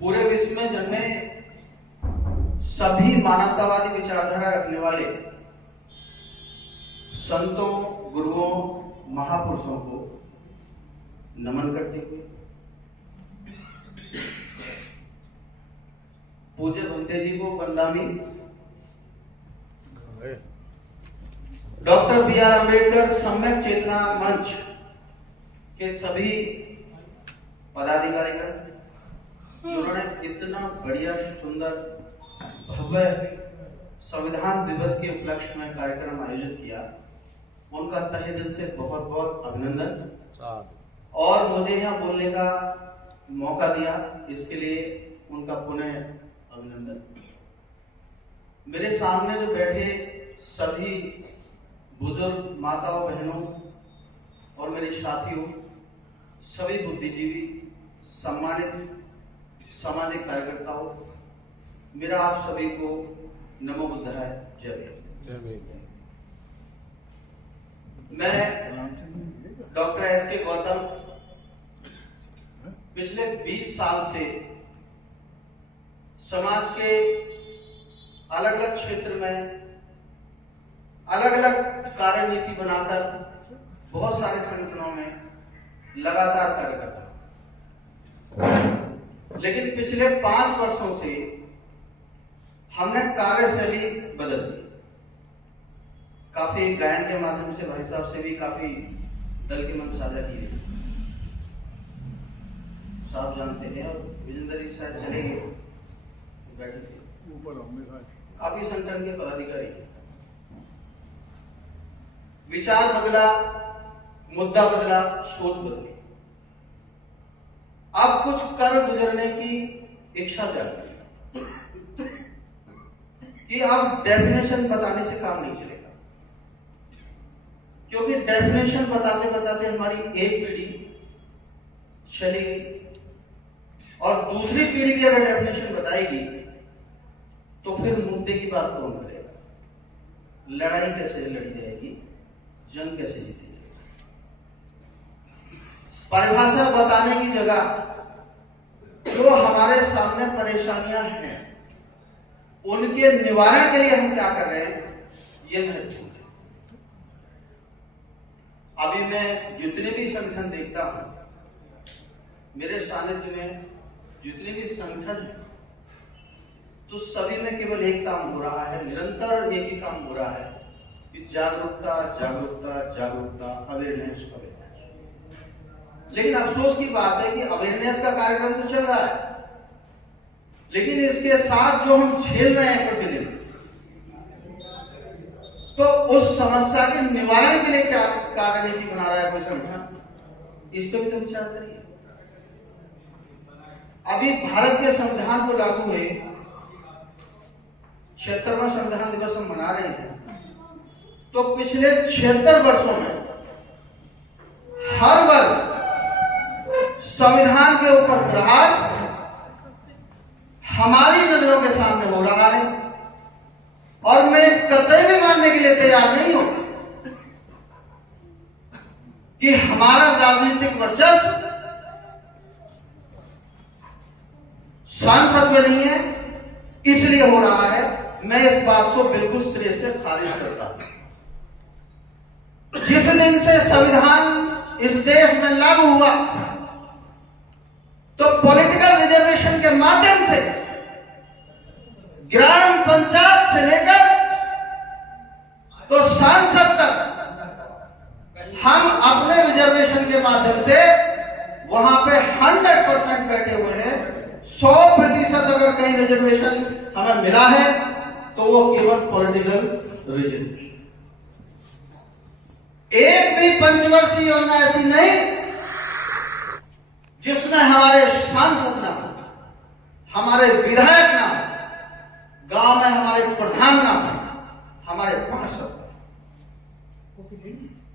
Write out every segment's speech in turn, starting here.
पूरे विश्व में जन्मे सभी मानवतावादी विचारधारा रखने वाले संतों, गुरुओं, महापुरुषों को नमन करते हुए पूज्य बंते जी को वंदामी, डॉक्टर बी आर अम्बेडकर सम्यक चेतना मंच के सभी पदाधिकारीगण जिन्होंने इतना बढ़िया, सुंदर, भव्य संविधान दिवस के उपलक्ष्य में कार्यक्रम आयोजित किया, उनका तहे दिल से बहुत बहुत अभिनंदन। और मुझे यहाँ बोलने का मौका दिया, इसके लिए उनका पुनः अभिनंदन। मेरे सामने जो बैठे सभी बुजुर्ग माताओं, बहनों और मेरे साथियों, सभी बुद्धिजीवी, सम्मानित सामाजिक कार्यकर्ताओं, मेरा आप सभी को नमो बुद्धाय, जय भीम। मैं डॉक्टर एस के गौतम पिछले 20 साल से समाज के अलग अलग क्षेत्र में अलग अलग कार्यनीति बनाकर बहुत सारे संगठनों में लगातार कार्य करता हूं। लेकिन पिछले 5 वर्षों से हमने कार्यशैली बदल दी। काफी गायन के माध्यम से भाई साहब से भी काफी दल के मन साझा किए, साहब जानते हैं, और विजेंद्र जी शायद चले गए, बैठे थे ऊपर, काफी संगठन के पदाधिकारी। विचार बदला, मुद्दा बदला, सोच बदली। अब कुछ कर गुजरने की इच्छा जागी कि अब डेफिनेशन बताने से काम नहीं चलेगा, क्योंकि डेफिनेशन बताते बताते हमारी एक पीढ़ी चली गई और दूसरी पीढ़ी भी अगर डेफिनेशन बताएगी तो फिर मुद्दे की बात कौन करेगा? लड़ाई कैसे लड़ी जाएगी? जंग कैसे जीती जाएगी? परिभाषा बताने की जगह जो हमारे सामने परेशानियां हैं, उनके निवारण के लिए हम क्या कर रहे हैं, ये महत्वपूर्ण है। अभी मैं जितने भी संगठन देखता हूं, मेरे सानिध्य में जितने भी संगठन हैं, तो सभी में केवल एक काम हो रहा है, निरंतर एक ही काम हो रहा है कि जागरूकता, जागरूकता, जागरूकता, अवेयरनेस, अवेयरनेस। लेकिन अफसोस की बात है कि अवेयरनेस का कार्यक्रम तो चल रहा है, लेकिन इसके साथ जो हम झेल रहे हैं प्रतिदिन, तो उस समस्या के निवारण के लिए क्या कार्यनीति बना रहा है कोई संगठन, इस पर भी तो विचार करिए। अभी भारत के संविधान को लागू हुए 76वां संविधान दिवस हम मना रहे हैं, तो पिछले 76 वर्षों में हर वर्ष संविधान के ऊपर प्रहार हमारी नजरों के सामने हो रहा है, और मैं कतई भी मानने के लिए तैयार नहीं हूं कि हमारा राजनीतिक वर्चस्व सांसद में नहीं है, इसलिए हो रहा है। मैं इस बात को बिल्कुल सिरे से खारिज करता हूं। जिस दिन से संविधान इस देश में लागू हुआ, तो पॉलिटिकल रिजर्वेशन के माध्यम से ग्राम पंचायत से लेकर तो सांसद तक हम अपने रिजर्वेशन के माध्यम से वहां पे 100% बैठे हुए हैं। 100% अगर कहीं रिजर्वेशन हमें मिला है तो वो केवल पॉलिटिकल रिजर्वेशन। एक भी पंचवर्षीय योजना ऐसी नहीं जिसमें हमारे सांसद ना हो, हमारे विधायक ना हो, गांव में हमारे प्रधान ना हो, हमारे पार्षद।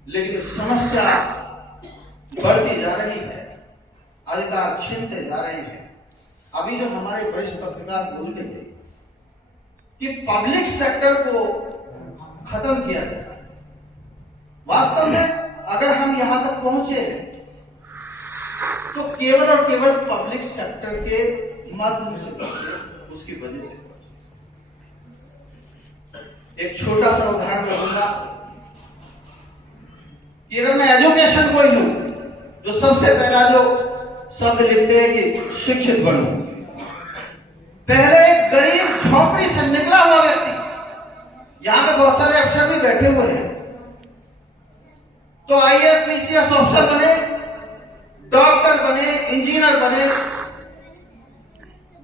लेकिन समस्या बढ़ती जा रही है, अधिकार छीनते जा रहे हैं। अभी जो हमारे वरिष्ठ पत्रकार बोल रहे थे कि पब्लिक सेक्टर को खत्म किया गया, वास्तव में अगर हम यहां तक पहुंचे तो केवल और केवल पब्लिक सेक्टर के माध्यम से पहुंचे, उसकी वजह से। एक छोटा सा उदाहरण मैं दूंगा कि अगर मैं एजुकेशन को ही लूं, जो सबसे पहला जो शब्द लिखते हैं कि शिक्षित बनो, पहले एक गरीब झोपड़ी से निकला हुआ व्यक्ति, यहां पे बहुत सारे अफसर भी बैठे हुए हैं, तो आईएएस पीसीएस ऑफिसर बने, डॉक्टर बने, इंजीनियर बने,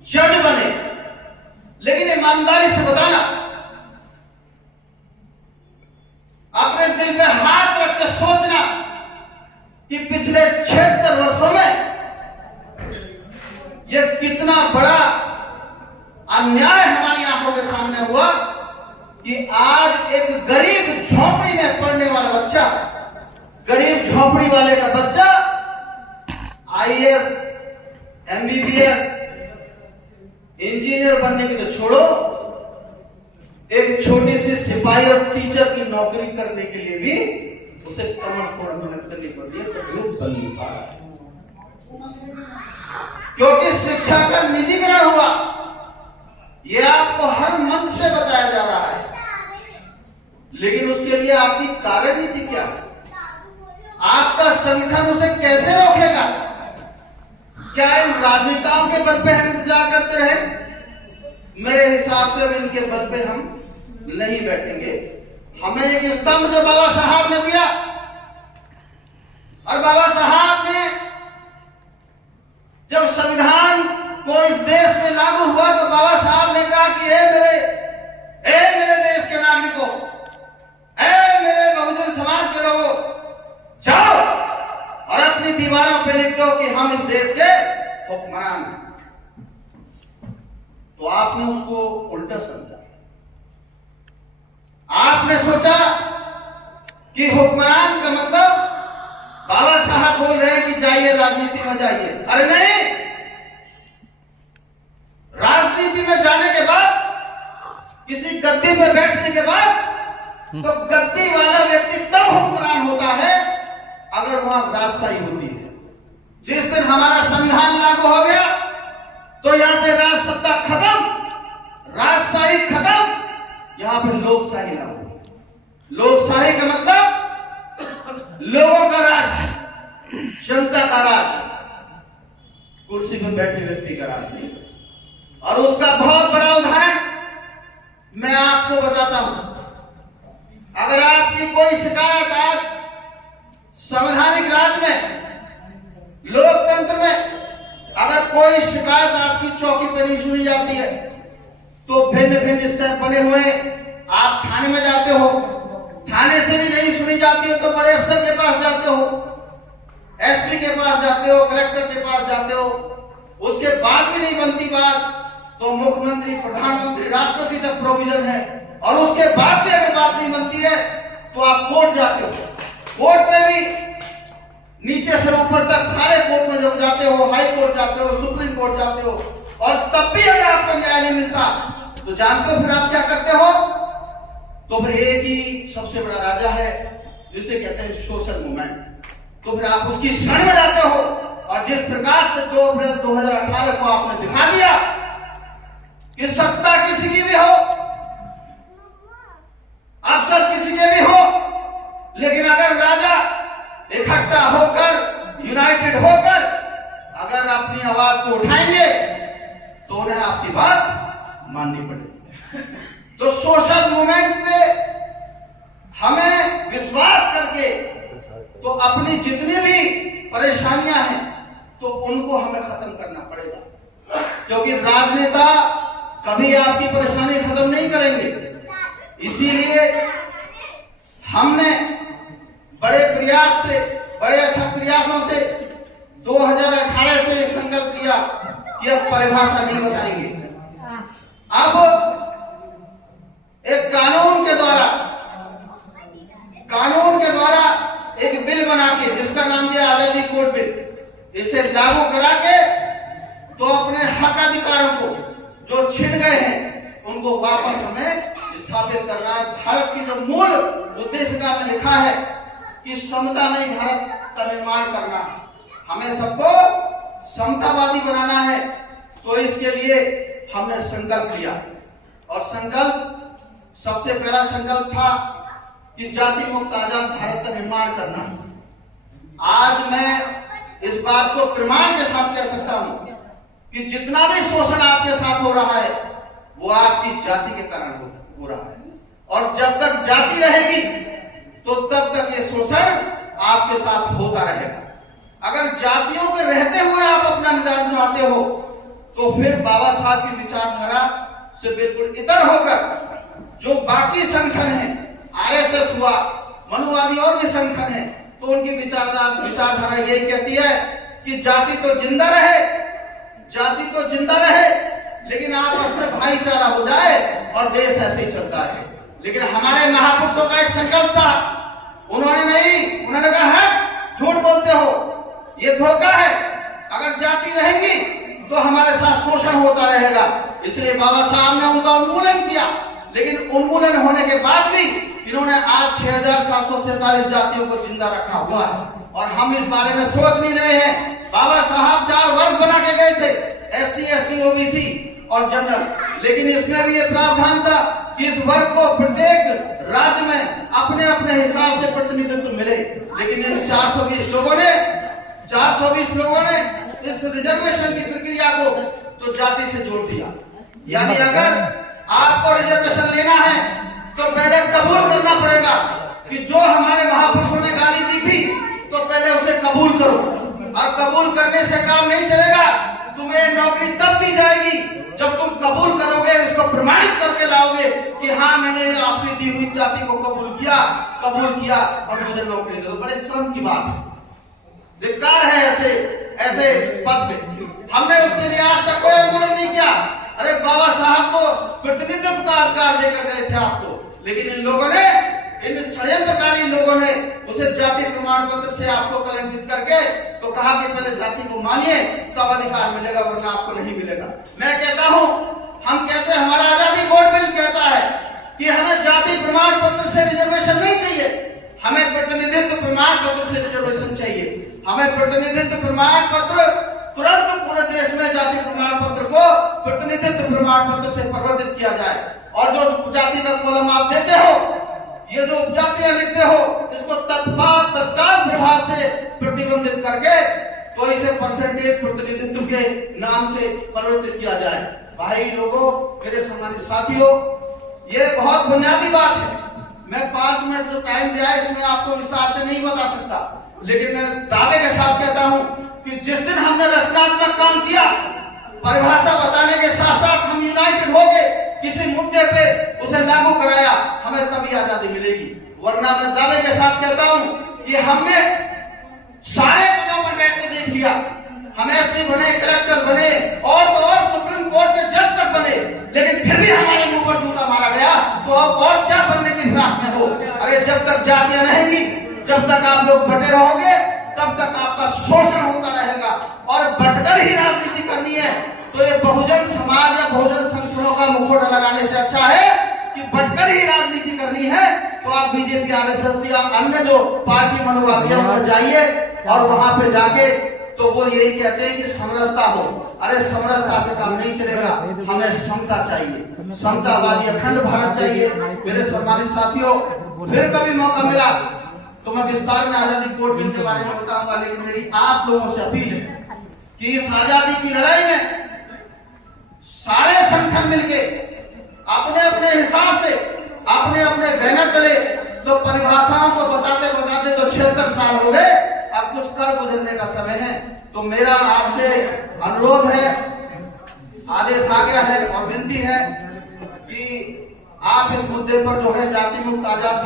जज बने, लेकिन ईमानदारी से बताना, अपने दिल में हाथ रख के सोचना कि पिछले 76 वर्षों में यह कितना बड़ा अन्याय हमारी आंखों के सामने हुआ कि आज एक गरीब झोपड़ी में पढ़ने वाला बच्चा, गरीब झोपड़ी वाले का बच्चा आईएएस, एमबीबीएस, इंजीनियर बनने की तो छोड़ो, एक छोटी सी सिपाही और टीचर की नौकरी करने के लिए भी उसे कमर तोड़ मेहनत करनी पड़ती है, तो बन नहीं पा रहा है, क्योंकि शिक्षा का निजीकरण हुआ। यह आपको हर मंच से बताया जा रहा है, लेकिन उसके लिए आपकी कार्यनीति क्या है? आपका संगठन उसे कैसे रोकेगा? क्या इन राजनेताओं के बल पे हम इंतजार करते रहे? मेरे हिसाब से अब इनके बल पे हम नहीं बैठेंगे। हमें एक स्तंभ जो बाबा साहब ने दिया, और बाबा साहब ने जब संविधान को इस देश में लागू हुआ तो बाबा साहब ने कहा कि ए मेरे देश के नागरिकों, मेरे बहुजन समाज के लोगों, जाओ और अपनी दीवारों पे लिख दो कि हम इस देश के हुक्मरान हैं। तो आपने उसको उल्टा समझा। आपने सोचा कि हुक्मरान का मतलब बाबा साहब बोल रहे हैं कि जाइए राजनीति में जाइए। अरे नहीं, राजनीति में जाने के बाद, किसी गद्दी में बैठने के बाद, तो गद्दी वाला व्यक्ति तब हुक्मरान होता है अगर वहां राजशाही होती है। जिस दिन हमारा संविधान लागू हो गया तो यहां से राज सत्ता खत्म, राजशाही खत्म, यहां पर लोकशाही लागू। लोकशाही का मतलब लोगों का राज, जनता का राज, कुर्सी पर बैठे व्यक्ति का राज नहीं। और उसका बहुत बड़ा उदाहरण मैं आपको बताता हूं। अगर आपकी कोई शिकायत आज संवैधानिक राज में, लोकतंत्र में, अगर कोई शिकायत आपकी चौकी पर नहीं सुनी जाती है तो भिन्न भिन्न स्तर बने हुए आप थाने में जाते हो, थाने से भी नहीं सुनी जाती है तो बड़े अफसर के पास जाते हो, एसपी के पास जाते हो, कलेक्टर के पास जाते हो, उसके बाद भी नहीं बनती बात तो मुख्यमंत्री, प्रधानमंत्री, राष्ट्रपति तक प्रोविजन है, और उसके बाद भी अगर बात नहीं बनती है तो आप कोर्ट जाते हो। कोर्ट में भी नीचे से ऊपर तक सारे कोर्ट में जब जाते हो, हाई कोर्ट जाते हो, सुप्रीम कोर्ट जाते हो, और तब भी अगर आपको न्याय नहीं मिलता तो जानते हो फिर आप क्या करते हो? तो फिर एक ही सबसे बड़ा राजा है जिसे कहते हैं सोशल मूवमेंट। तो फिर आप उसकी शरण में जाते हो, और जिस प्रकार से 2 अप्रैल 2018 को आपने दिखा दिया कि सत्ता किसी की भी हो, अफसर किसी के भी हो, लेकिन अगर राजा इकट्ठा होकर, यूनाइटेड होकर अगर अपनी आवाज को उठाएंगे तो उन्हें आपकी बात माननी पड़ेगी। तो सोशल मूवमेंट पे हमें विश्वास करके तो अपनी जितनी भी परेशानियां हैं तो उनको हमें खत्म करना पड़ेगा, क्योंकि राजनेता कभी आपकी परेशानी खत्म नहीं करेंगे। इसीलिए हमने बड़े प्रयास से, बड़े अथक प्रयासों से 2018 से संकल्प किया कि अब परिभाषा नहीं बताएंगे। अब एक कानून के द्वारा एक बिल बना के, जिसका नाम दिया आजादी कोड बिल, इसे लागू करा के तो अपने हक अधिकारों को जो छिन गए हैं उनको वापस हमें स्थापित करना है। भारत की जो मूल उद्देश्य का में लिखा है कि समता में भारत का निर्माण करना, हमें सबको समतावादी बनाना है। तो इसके लिए हमने संकल्प लिया और संकल्प सबसे पहला संकल्प था कि जाति मुक्त आजाद भारत का निर्माण करना। आज मैं इस बात को प्रमाण के साथ कह सकता हूं कि जितना भी शोषण आपके साथ हो रहा है वो आपकी जाति के कारण हो रहा है, और जब तक जाति रहेगी तो तब तक ये शोषण आपके साथ होता रहेगा। अगर जातियों के रहते हुए आप अपना निदान चाहते हो तो फिर बाबा साहब की विचारधारा से बिल्कुल इतर होकर जो बाकी संगठन है, आरएसएस हुआ, मनुवादी और भी संगठन है, तो उनकी विचारधारा यही कहती है कि जाति तो जिंदा रहे, जाति तो जिंदा रहे, लेकिन आपस में भाईचारा हो जाए और देश ऐसे ही चलता है। लेकिन हमारे महापुरुषों का एक संकल्प था, उन्होंने कहा है झूठ बोलते हो, ये धोखा है, अगर जाति रहेगी तो हमारे साथ शोषण होता रहेगा। इसलिए बाबा साहब ने उनका उन्मूलन किया, लेकिन उन्मूलन होने के बाद भी इन्होंने आज 6747 जातियों को जिंदा रखा हुआ है, और हम इस बारे में सोच नहीं रहे हैं। बाबा साहब 4 वर्ग बना के गए थे, SC, ST, OBC और जनरल, लेकिन इसमें भी ये प्रावधान था कि इस वर्ग को प्रत्येक राज्य में अपने अपने हिसाब से प्रतिनिधित्व मिले। लेकिन इन 420 लोगों ने इस रिजर्वेशन की प्रक्रिया को तो जाति से जोड़ दिया। यानी अगर आपको रिजर्वेशन लेना है तो पहले कबूल करना पड़ेगा कि जो हमारे महापुरुषों ने गाली दी थी तो पहले उसे कबूल करो, और कबूल करने से काम नहीं चलेगा। तुम्हें नौकरी तब दी जाएगी जब तुम कबूल करोगे, इसको प्रमाणित करके लाओगे कि हाँ मैंने आपकी दी हुई जाति को कबूल किया और मुझे नौकरी दो। बड़े शर्म की बात है, धिक्कार है ऐसे पद पे। हमने उसके लिए आज तक कोई आंदोलन नहीं किया। अरे बाबा साहब तो प्रतिनिधित्व का अधिकार देकर गए थे आपको, लेकिन इन षड्यंत्रकारी लोगों ने उसे जाति प्रमाण पत्र से आपको कलंकित करके तो कहा कि पहले जाति को मानिए तब अधिकार मिलेगा, वरना आपको नहीं मिलेगा। मैं कहता हूं, हम कहते हैं, हमारा आजादी बोर्ड बिल कहता है कि हमें जाति प्रमाण पत्र से रिजर्वेशन नहीं चाहिए, हमें प्रतिनिधित्व प्रमाण पत्र से रिजर्वेशन चाहिए। हमें प्रतिनिधित्व प्रमाण पत्र तुरंत पूरे देश में जाति प्रमाण पत्र को प्रतिनिधित्व प्रमाण पत्र से परिवर्तित किया जाए, और जो जाति का कॉलम आप देते हो, ये जो उपजातियां लिखते हो, इसको तत्काल प्रभाव से प्रतिबंधित करके तो इसे परसेंटेज प्रतिनिधित्व के नाम से परिवर्तित किया जाए। भाई लोगों, मेरे सम्मानित साथियों, ये बहुत बुनियादी बात है। मैं 5 मिनट जो टाइम दिया है इसमें आपको विस्तार से नहीं बता सकता, लेकिन मैं दावे के साथ कहता हूं कि जिस दिन हमने रचनात्मक काम किया, परिभाषा बताने के साथ साथ हम यूनाइटेड हो गए, किसी मुद्दे पे उसे लागू कराया, हमें तभी आजादी मिलेगी। वरना मैं दावे के साथ कहता हूं कि हमने सारे पदों पर बैठ के देख लिया, हम SP बने, कलेक्टर बने, और तो और सुप्रीम कोर्ट के जज तक बने, लेकिन फिर भी हमारे मुंह पर जूता मारा गया। तो अब और क्या बनने की फिराक में हो? अरे जब तक जातियां रहेंगी, जब तक आप लोग बटे रहोगे, तब तक आपका शोषण होता रहेगा, और बटकर ही राजनीति करनी है तो ये बहुजन समाज या बहुजन संगठनों का मुखौटा लगाने से अच्छा है कि बटकर ही राजनीति करनी है तो आप बीजेपी, आरएसएस या अन्य जो पार्टी मनुवादी है जाइए, और वहां पे जाके तो वो यही कहते हैं कि समरसता हो। अरे समरसता से काम नहीं चलेगा, हमें समता चाहिए, समतावादी अखंड भारत चाहिए। मेरे सम्मानित साथियों, फिर कभी मौका मिला तो मैं विस्तार में आजादी कोर्ट बिल के बारे में बताऊंगा, लेकिन मेरी आप लोगों से अपील है कि इस आजादी की लड़ाई में सारे संगठन मिलके अपने अपने हिसाब से अपने अपने बैनर तले तो परिभाषाओं को बताते बताते तो 76 साल हो गए, अब कुछ कर गुजरने का समय है। तो मेरा आपसे अनुरोध है, आदेश आ गया है और विनती है कि आप इस मुद्दे पर जो है जाति मुक्त आजाद